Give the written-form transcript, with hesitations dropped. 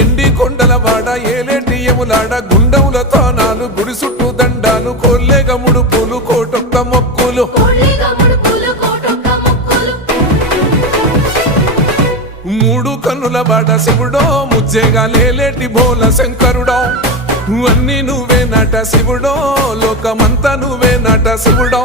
ఎండి కొండల వాడ ఏలేటి యములాడ గుండముల తానాలు గుడి చుట్టూ దండాలు కోల్లేగ ముడుపులు కోటొక్క మొక్కులు మూడు కన్నుల వాడ శివుడో ముజ్జేగా లేలేటి బోల శంకరుడో అన్ని నువ్వే నట శివుడో లోకమంతా నువ్వే నట శివుడో